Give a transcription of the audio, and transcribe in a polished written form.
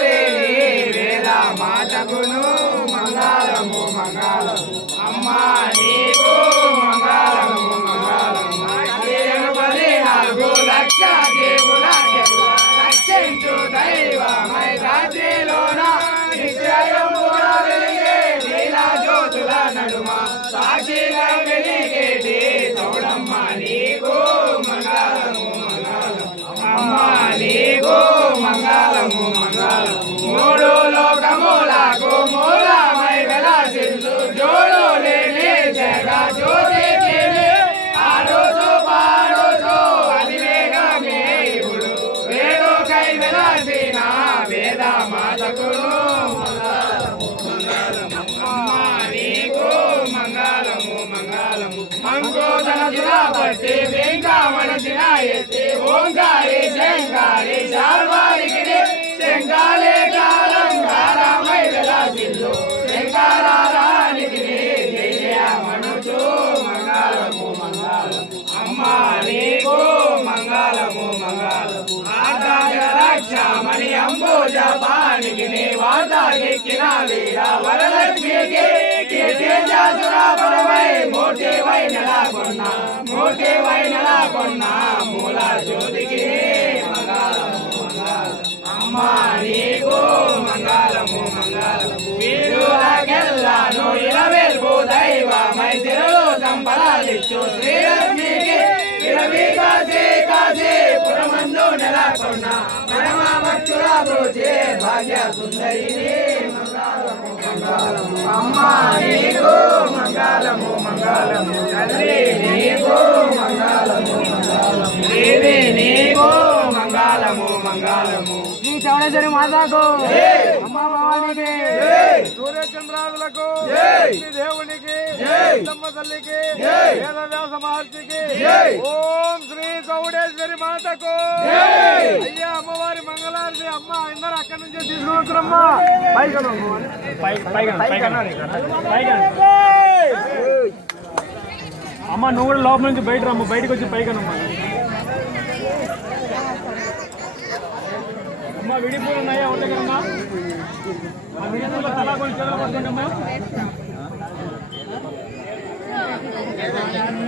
వేద మాతకును మంగళము మంగళము అమ్మా నీకు మంగళము మంగళము 14 లక్ష దేవుల రక్షించు దైవమై రాత్రిలోన నిశ్చయం వెలిగే నీలా జ్యోతుల నడుమ సాక్షిగా వెలిగేటి చౌడమ్మ నీకు మంగళము అమ్మా నీకు మంగళము మంగళము మూడు లోకములకు మూలమై వెలసిందు జోడు లేని జగ జ్యోతికి ఆరోజు పారోజు అతివేగమే ఇప్పుడు వేడుకై వెలసిన వేద మాతకును అమ్మా నీకు మంగళము మంగళము మంగోదన దినపట్టి వెంకమనసిన ఎత్తి ఓంకారి శంకారి శార్వారికి శంకాలే కాలంకారమై వెలసిల్లు శంకరానికి జయమనుచు మంగళము మంగళము అమ్మా నీకు మంగళము మంగళము ఆదాయ రక్షమణి అంబుజ పానికి నీ వార్తకెక్కిన వీర వరలక్ష్మికి కీర్తిజాసురాపురమై మూర్తివై నెలకొన్న మూల జ్యోతికి మంగళము మంగళము అమ్మా నీకు మంగళము మంగళము వీరులకెల్లాను ఇలవెల్పు దైవమై సిరులు సంపదలిచ్చు శ్రీలక్ష్మికి విరవికాసి కాసి పురమందు నెలకొన్న పరమ భక్తుల బ్రోచే భాగ్య సుందరిని మంగళము మంగళము అమ్మా నీకు మంగళము మంగళము తల్లి నీకు మంగళము మంగళము దేవి నీకు మంగళము మంగళము శ్రీ చౌడేశ్వరి మాతాకు అమ్మా భవానికి సూర్యచంద్రాదులకు దేవునికి తల్లికి వేదవ్యాస మహర్షికి ఓం శ్రీ చౌడేశ్వరి మాతకు అయ్యా అమ్మవారి మంగళారతి అమ్మ అందరూ అక్కడి నుంచి తీసుకుంటారమ్మా అమ్మ నువ్వు కూడా లోపల నుంచి బయట రమ్మ బయటకు వచ్చి పైకనమ్మా అమ్మ విడిపోయి ఉన్నాయా ఉంటే కదమ్మా ఆ విడిపోలో తలా కొన్ని చేతులు పడుతుందమ్మా